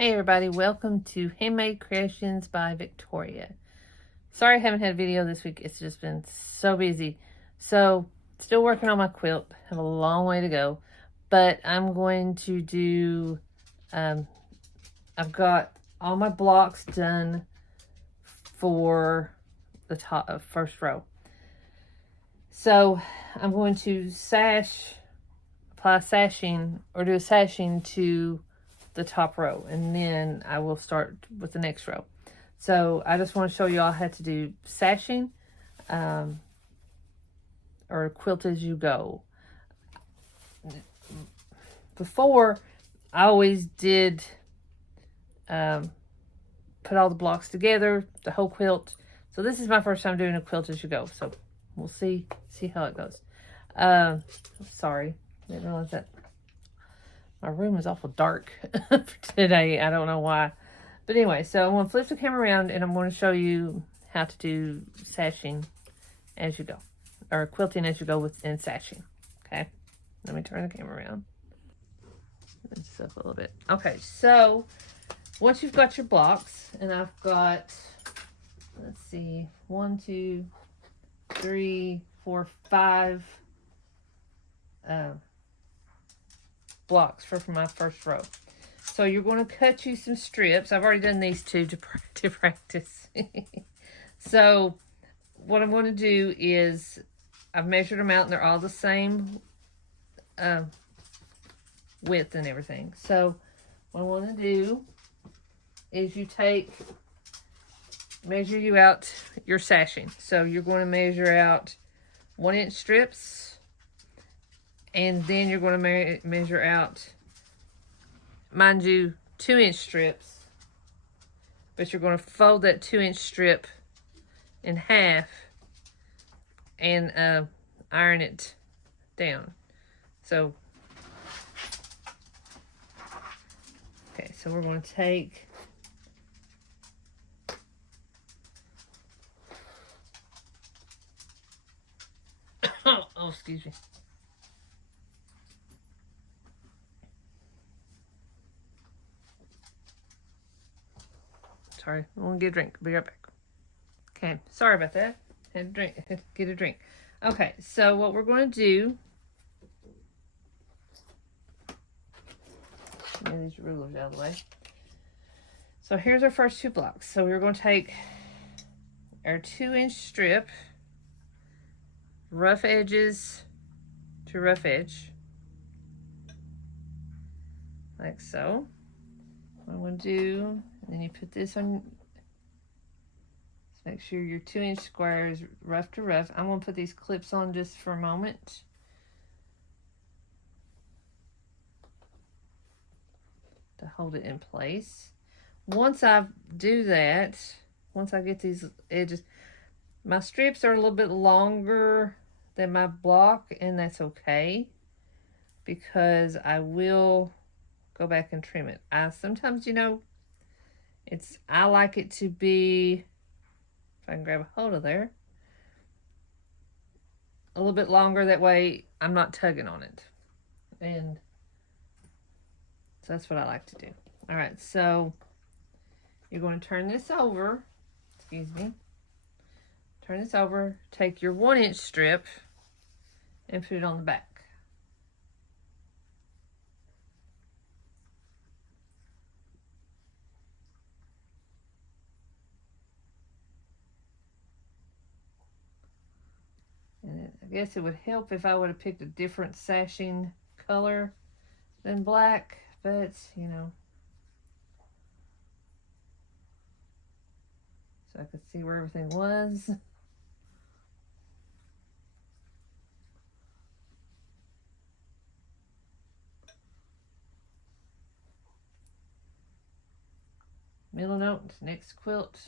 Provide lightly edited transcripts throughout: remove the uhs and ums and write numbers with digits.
Hey everybody, welcome to Handmade Creations by Victoria. Sorry I haven't had a video this week. It's just been so busy. So, still working on my quilt. Have a long way to go. But I'm going to do, I've got all my blocks done for the top first row. So, I'm going to apply sashing, or do a sashing to the top row, and then I will start with the next row. So I just want to show you all how to do sashing or quilt as you go. Before, I always did put all the blocks together, the whole quilt. So this is my first time doing a quilt as you go. So we'll see how it goes. Sorry, didn't realize that. My room is awful dark for today. I don't know why. But anyway, so I'm going to flip the camera around and I'm going to show you how to do sashing as you go. Or quilting as you go in sashing. Okay? Let me turn the camera around. This up a little bit. Okay, so once you've got your blocks, and I've got, let's see, 1, 2, 3, 4, 5 blocks for my first row. So you're going to cut you some strips. I've already done these two to practice. So what I'm going to do is I've measured them out and they're all the same width and everything. So what I want to do is measure you out your sashing. So you're going to measure out 1-inch strips. And then you're going to measure out, mind you, 2-inch strips. But you're going to fold that 2-inch strip in half and iron it down. So, okay, so we're going to take oh, excuse me. Sorry, I'm gonna get a drink. Be right back. Okay, sorry about that. Had to get a drink. Okay, so what we're going to do. Get these rulers out of the way. So here's our first 2 blocks. So we're going to take our 2-inch strip, rough edges to rough edge, like so. What I'm going to do, and then you put this on. Just make sure your 2-inch square is rough to rough. I'm going to put these clips on just for a moment. To hold it in place. Once I do that, once I get these edges, my strips are a little bit longer than my block, and that's okay because I will go back and trim it. Sometimes, you know, I like it to be, if I can grab a hold of there, a little bit longer. That way I'm not tugging on it. And so that's what I like to do. All right, so you're going to turn this over. Excuse me. Turn this over. Take your 1-inch strip and put it on the back. And I guess it would help if I would have picked a different sashing color than black, but you know. So I could see where everything was. Middle note, next quilt,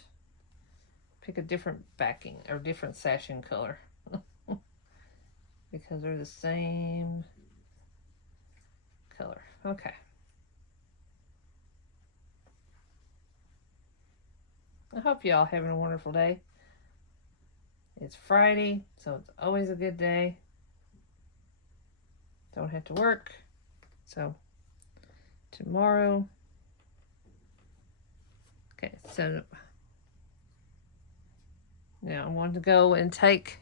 pick a different backing or different sashing color. Because they're the same color. Okay. I hope y'all having a wonderful day. It's Friday, so it's always a good day. Don't have to work. So tomorrow Okay, so now I want to go and take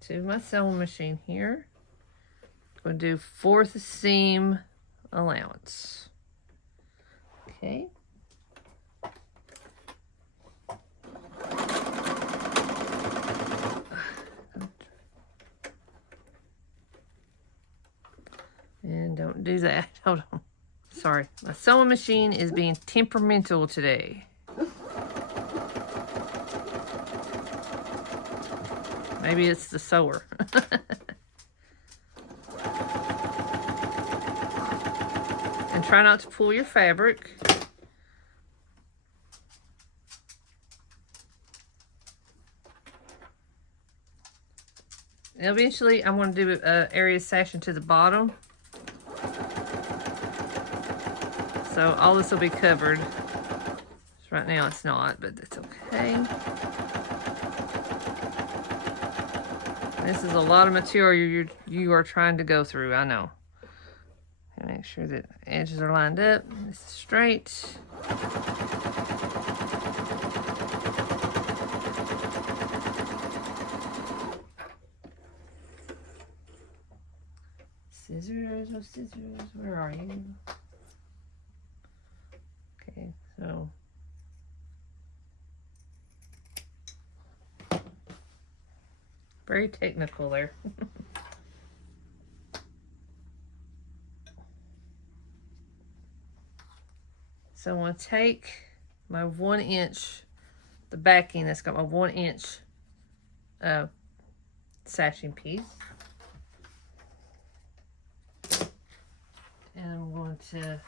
to my sewing machine here. I'm going to do 4th seam allowance. Okay. And don't do that. Hold on. Sorry. My sewing machine is being temperamental today. Maybe it's the sewer. And try not to pull your fabric. And eventually, I'm going to do area sashing to the bottom. So all this will be covered. So right now it's not, but that's okay. This is a lot of material you are trying to go through, I know. And make sure that edges are lined up. This is straight. Scissors, oh scissors, where are you? Okay, so very technical there. So I'm going to take my 1 inch, the backing that's got my 1 inch sashing piece. And I'm going to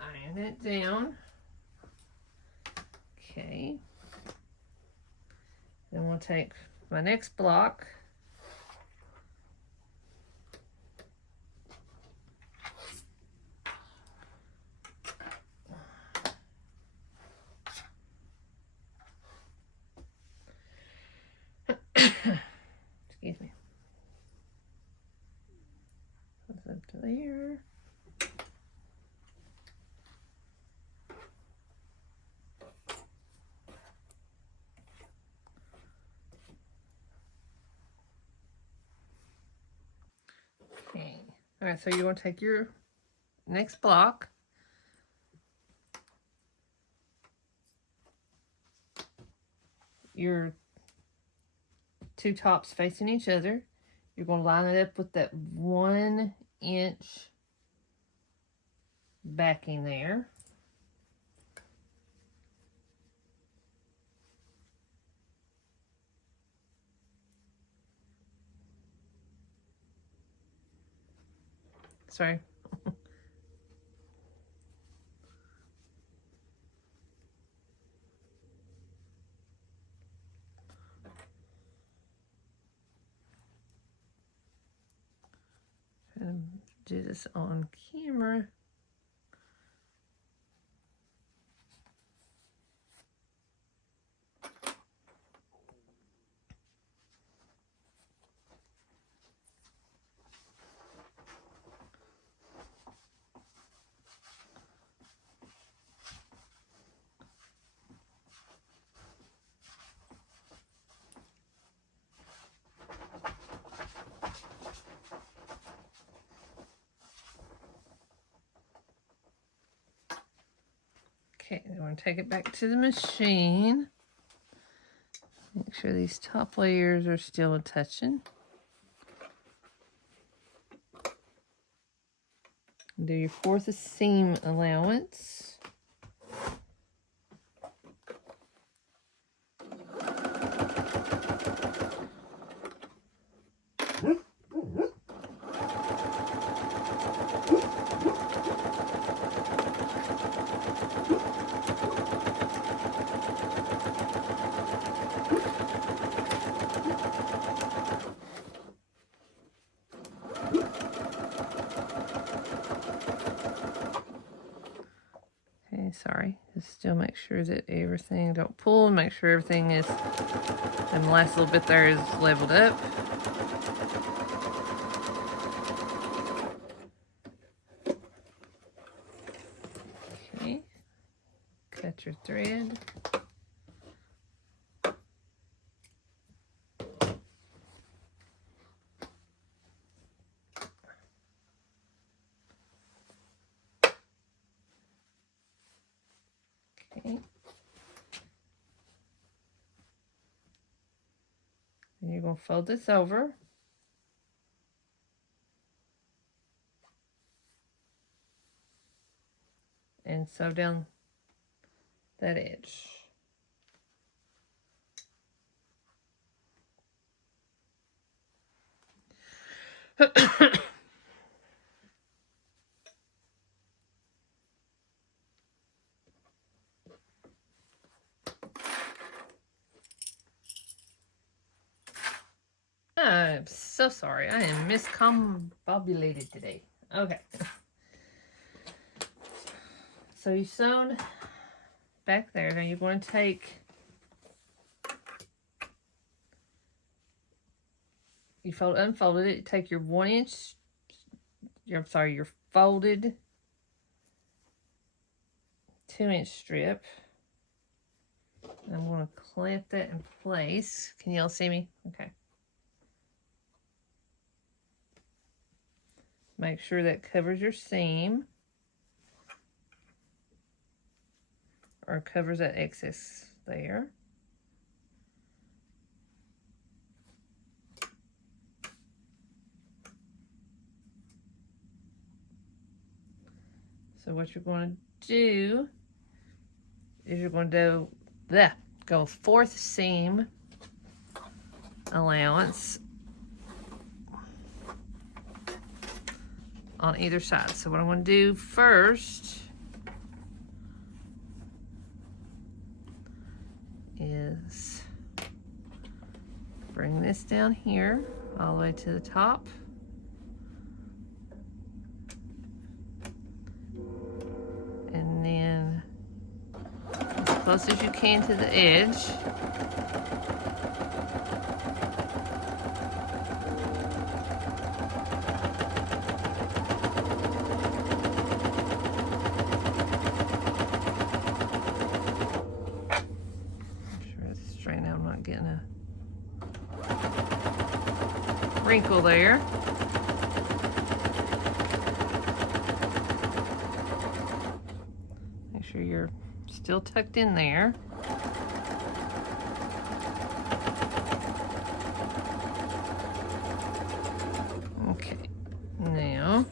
iron it down. Okay. Then we'll take my next block. Excuse me. Goes up to there. Okay. All right, so you want to take your next block. Your 2 tops facing each other. You're going to line it up with that 1 inch backing there. Sorry. Do this on camera. Okay, I'm going to take it back to the machine. Make sure these top layers are still touching. Do your 4th seam allowance. Sorry, just still make sure that everything don't pull, and make sure everything is, and the last little bit there is leveled up. Cut your thread. Okay. And you're going to fold this over. And sew down that edge. I'm so sorry. I am miscombobulated today. Okay. So you sewn back there. Now you're going to take, you unfolded it. Take your 1 inch, your folded 2 inch strip. And I'm going to clamp that in place. Can y'all see me? Okay. Make sure that covers your seam. Or covers that excess there. So what you're going to do is you're going to go 4th seam allowance on either side. So what I'm going to do first is bring this down here all the way to the top. And then as close as you can to the edge. I'm not getting a wrinkle there. Make sure you're still tucked in there. Okay, now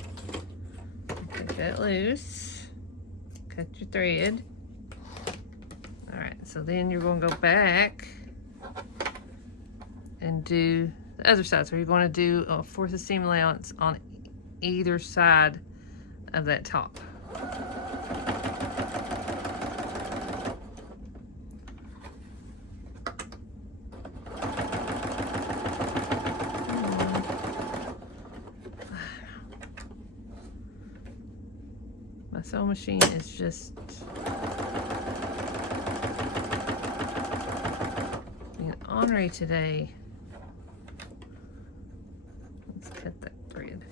take that loose, cut your thread. All right, so then you're going to go back and do the other side. So you're going to do a 4th seam allowance on either side of that top. My sewing machine is just being ornery today. Cut that thread.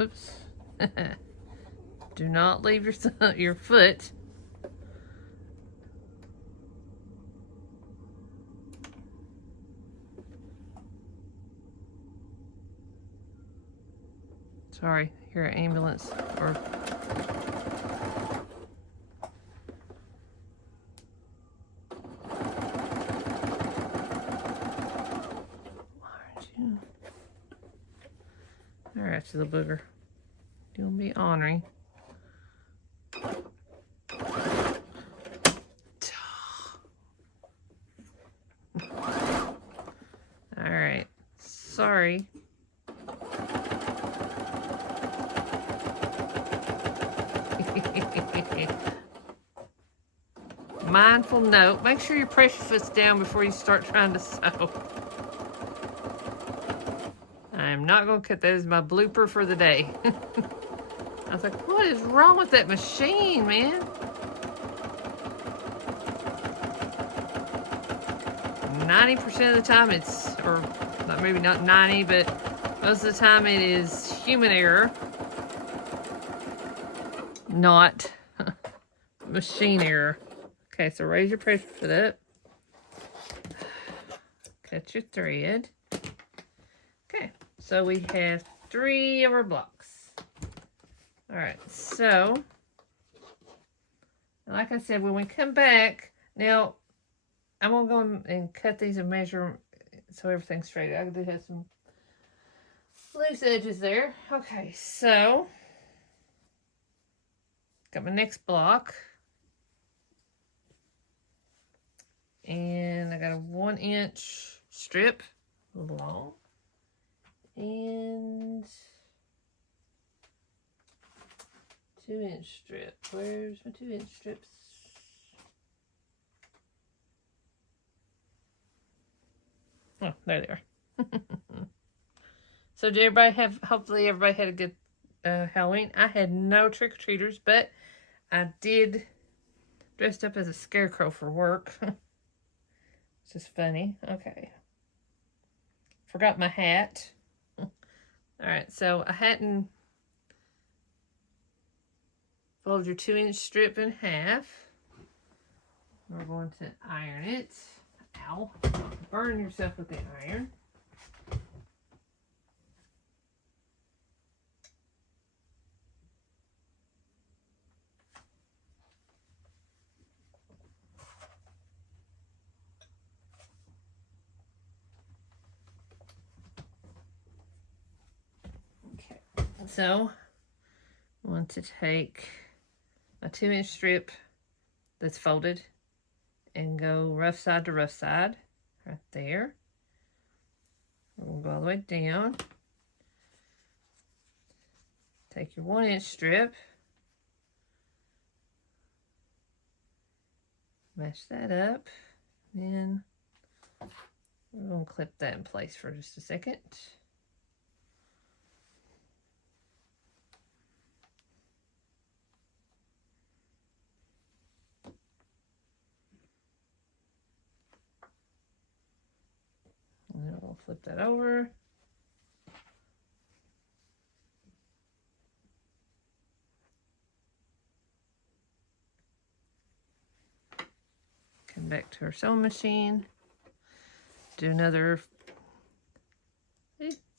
Oops. Do not leave your foot. Sorry, hear an ambulance or Alright, to the booger. You'll be ornery. Alright, sorry. Mindful note, make sure your pressure foot's down before you start trying to sew. I'm not going to cut that as my blooper for the day. I was like, what is wrong with that machine, man? 90% of the time it's, or maybe not 90, but most of the time it is human error, not machine error. Okay, so raise your pressure foot up. Cut your thread. Okay, so we have 3 of our blocks. All right, so like I said, when we come back, now I'm gonna go and cut these and measure so everything's straight. I do have some loose edges there. Okay, so got my next block. And I got a 1-inch strip, a little long. And 2-inch strip. Where's my 2-inch strips? Oh, there they are. So did everybody have, hopefully everybody had a good Halloween. I had no trick-or-treaters, but I did dressed up as a scarecrow for work. Which is funny. Okay. Forgot my hat. Alright, so I hadn't fold your 2-inch strip in half. We're going to iron it. Ow. Burn yourself with the iron. Okay, so I want to take a 2-inch strip that's folded and go rough side to rough side right there. We'll go all the way down. Take your 1-inch strip, match that up, then we're going to clip that in place for just a second. And then we'll flip that over. Come back to our sewing machine. Do another,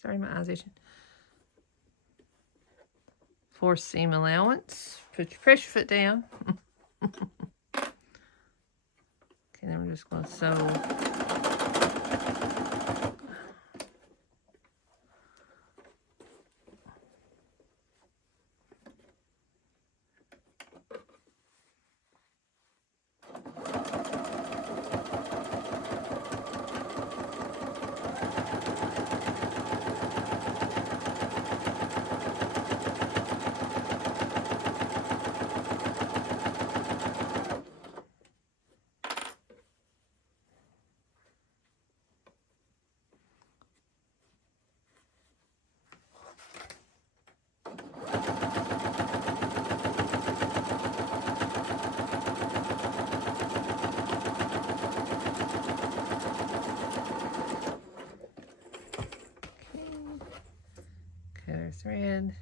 sorry, my eyes itching. 4 seam allowance. Put your pressure foot down. Okay, then we're just going to sew. Cut our thread.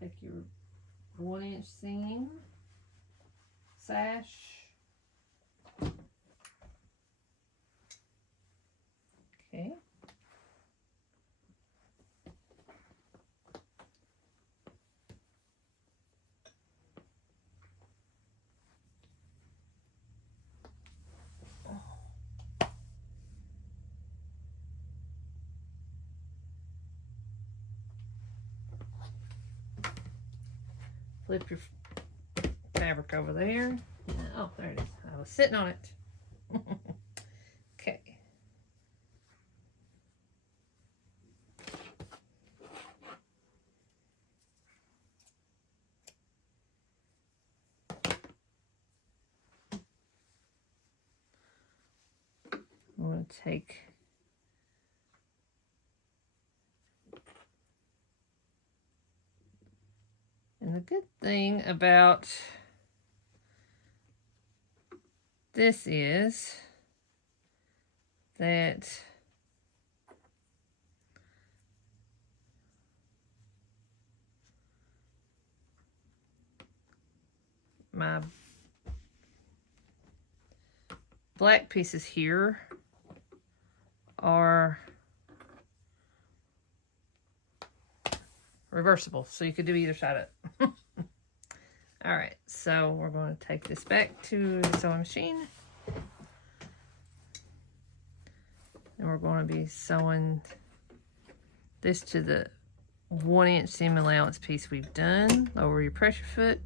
Take your 1-inch seam, sash. Okay. Flip your fabric over there. Oh, there it is. I was sitting on it. Okay. I'm going going to take and the good thing about this is that my black pieces here are reversible, so you could do either side of it. All right, so we're going to take this back to the sewing machine, and we're going to be sewing this to the 1-inch seam allowance piece we've done over your pressure foot.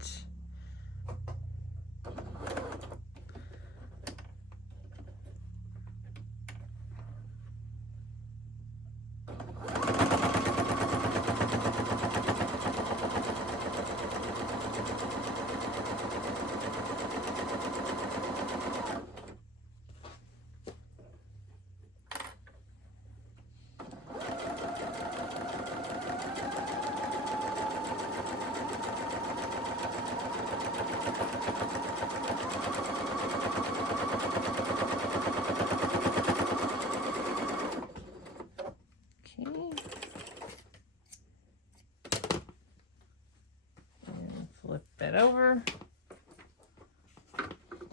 Over.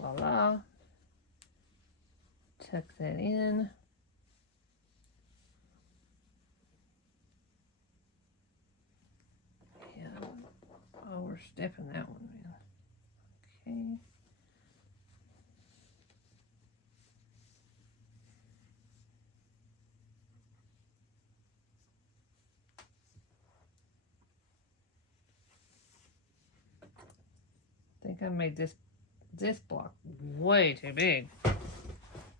Voila. Tuck that in. Yeah. Oh, we're stepping that one in. Okay. I think I made this block way too big, but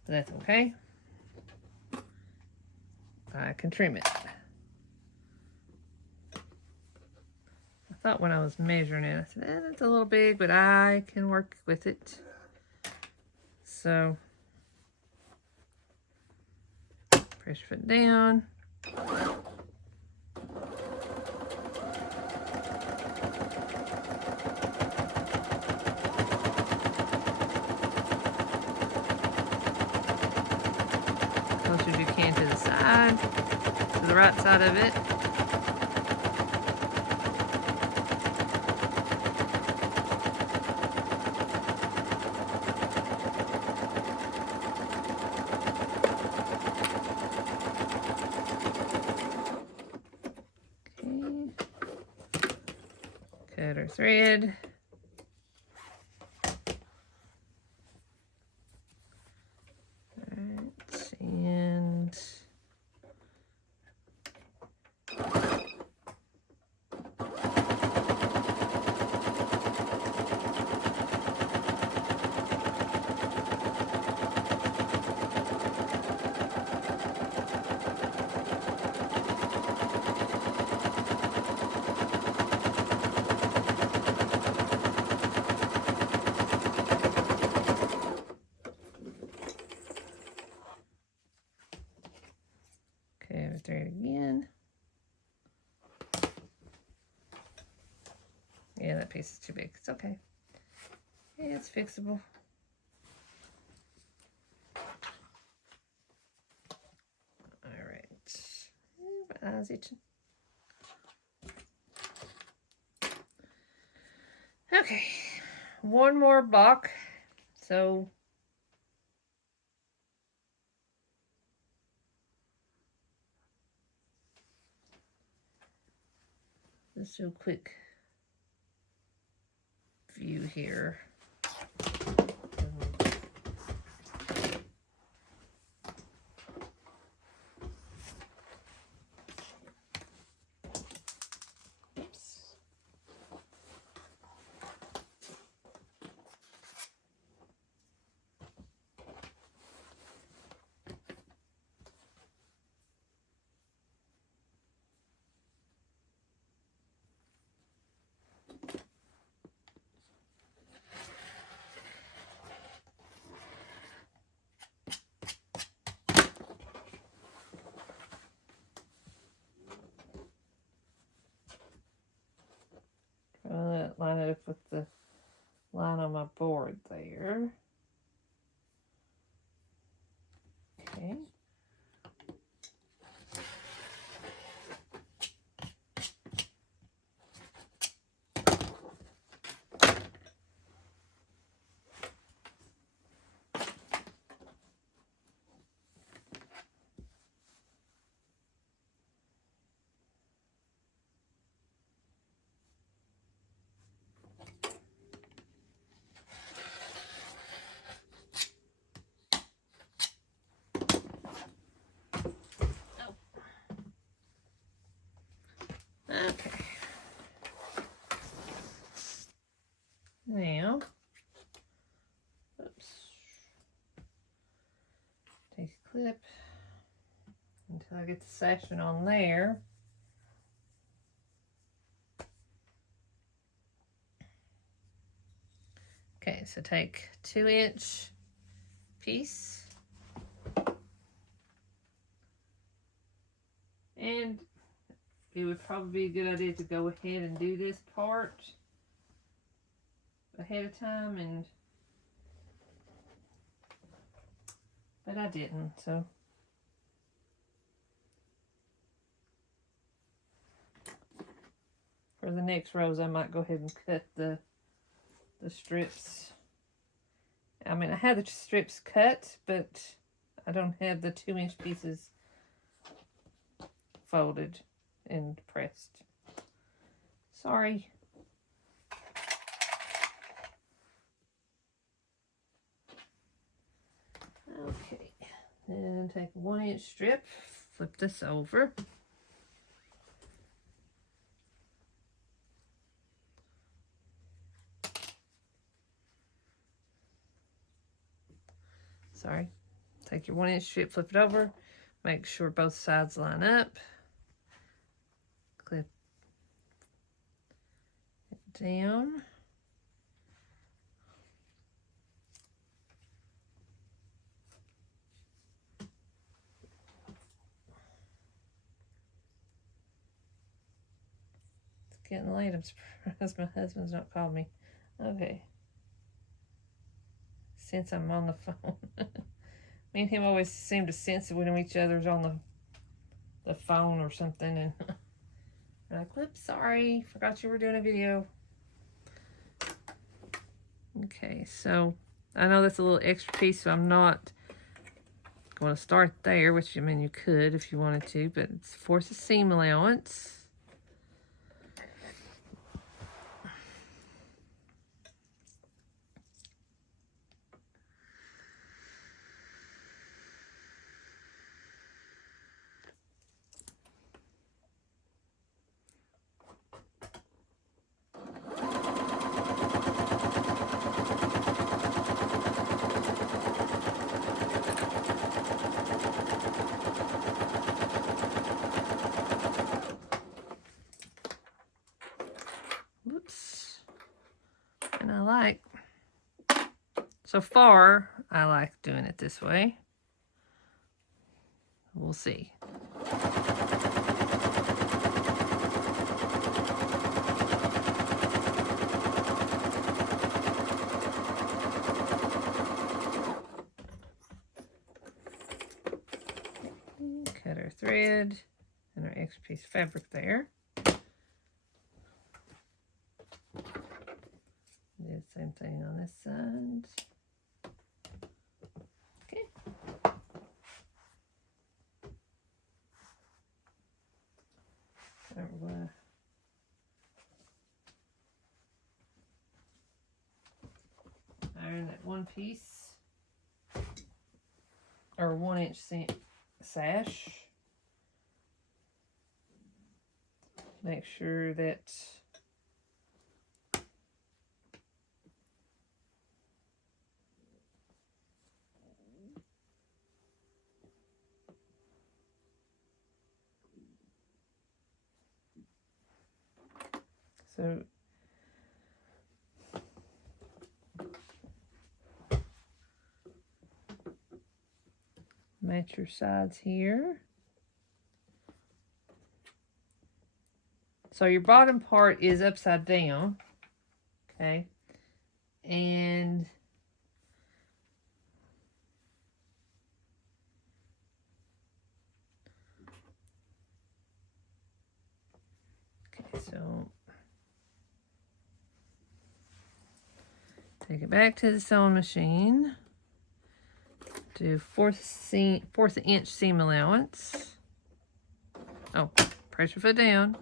that's okay. I can trim it. I thought when I was measuring it, I said, that's a little big, but I can work with it. So, pressure foot down. Close as you can to the side, to the right side of it. Cut our thread. Alright, and thread again. Yeah, that piece is too big. It's okay. Yeah, it's fixable. All right. My eyes itching. Okay, one more block. So let's do a quick view here. Oops. line on my board there. Okay. Okay. Now, oops. Take a clip until I get the sashing on there. Okay, so take 2-inch piece and it would probably be a good idea to go ahead and do this part ahead of time, but I didn't, so for the next rows I might go ahead and cut the strips. I mean, I have the strips cut, but I don't have the 2-inch pieces folded and pressed. Sorry. Okay, then take a 1-inch strip, flip this over. Sorry. Take your 1-inch strip, flip it over, make sure both sides line up. Clip it down. It's getting late. I'm surprised my husband's not called me. Okay. Since I'm on the phone. Me and him always seem to sense it when each other's on the phone or something, and I'm like, whoops, sorry, forgot you were doing a video. Okay, so I know that's a little extra piece, so I'm not going to start there, which, I mean, you could if you wanted to, but it's for the seam allowance. Whoops. And so far, I like doing it this way. We'll see. Cut our thread and our extra piece of fabric there. Do the same thing on this side. Okay. We're going to iron that one piece, or 1-inch sash. Make sure that match your sides here. So your bottom part is upside down, okay? And okay, so take it back to the sewing machine. Do fourth inch seam allowance. Oh, press your foot down.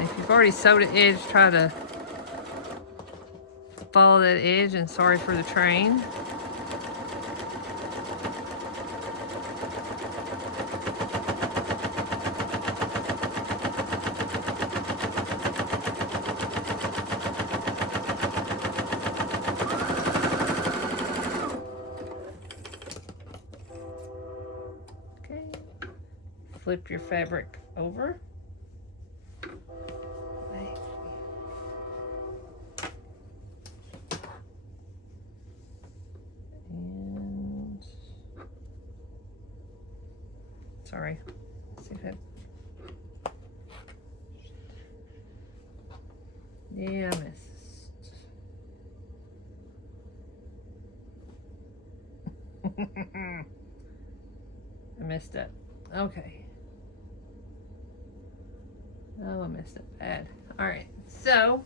If you've already sewed an edge, try to follow that edge, and sorry for the train. Okay, flip your fabric over. And sorry, see if it. Yeah, I missed. I missed it. Okay. Oh, I missed it bad. All right. So,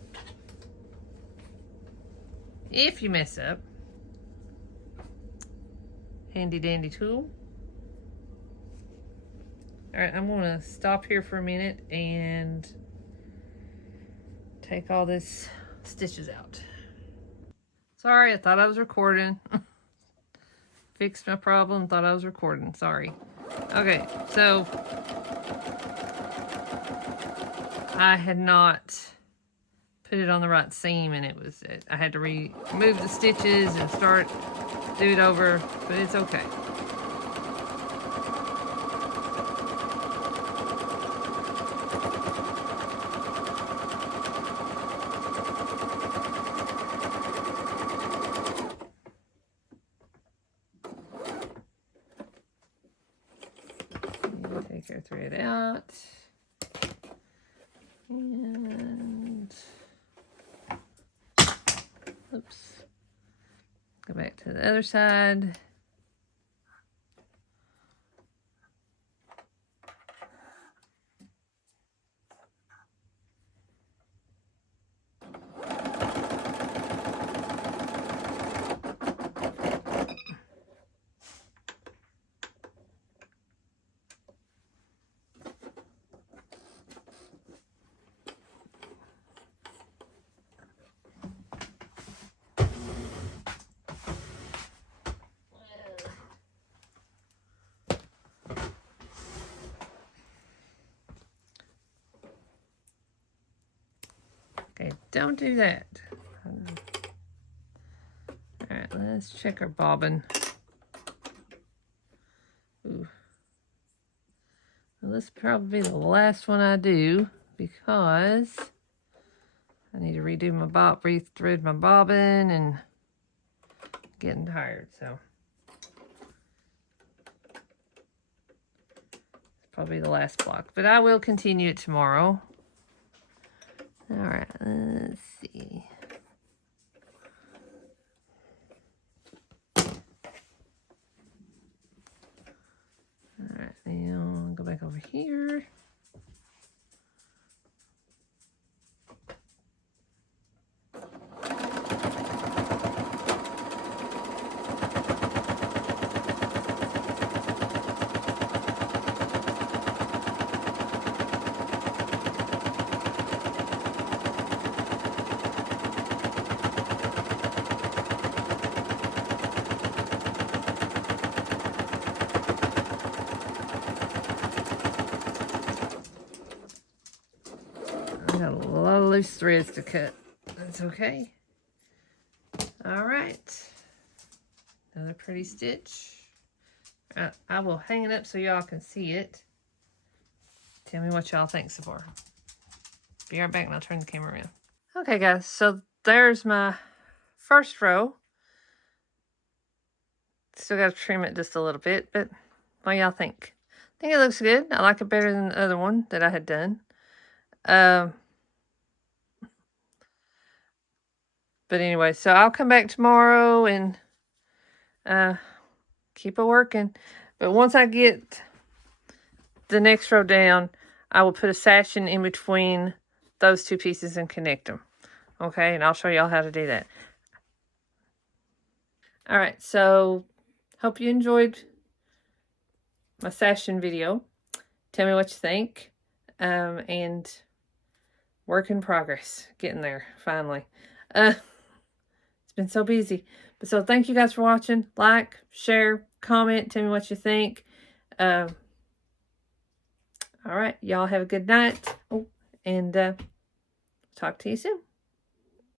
if you mess up, handy dandy tool. All right, I'm gonna stop here for a minute and take all this stitches out. Sorry, I thought I was recording. Fixed my problem, thought I was recording, sorry. Okay, so I had not put it on the right seam, and I had to remove the stitches and do it over, but it's okay. Take our thread out. And oops. Go back to the other side. Okay, don't do that. All right, let's check our bobbin. Ooh. Well, this will probably be the last one I do because I need to redo my rethread my bobbin, and getting tired, so it's probably the last block, but I will continue it tomorrow. All right, let's see. All right, now I'll go back over here. Got a lot of loose threads to cut. That's okay. All right. Another pretty stitch. I will hang it up so y'all can see it. Tell me what y'all think so far. Be right back and I'll turn the camera around. Okay, guys. So there's my first row. Still got to trim it just a little bit, but what y'all think? I think it looks good. I like it better than the other one that I had done. But anyway, so I'll come back tomorrow and keep it working. But once I get the next row down, I will put a sash in between those two pieces and connect them. Okay, and I'll show y'all how to do that. All right, so hope you enjoyed my sashing video. Tell me what you think. And work in progress. Getting there, finally. It's been so busy. But so thank you guys for watching. Like, share, comment, tell me what you think. All right, y'all have a good night. Oh, and talk to you soon.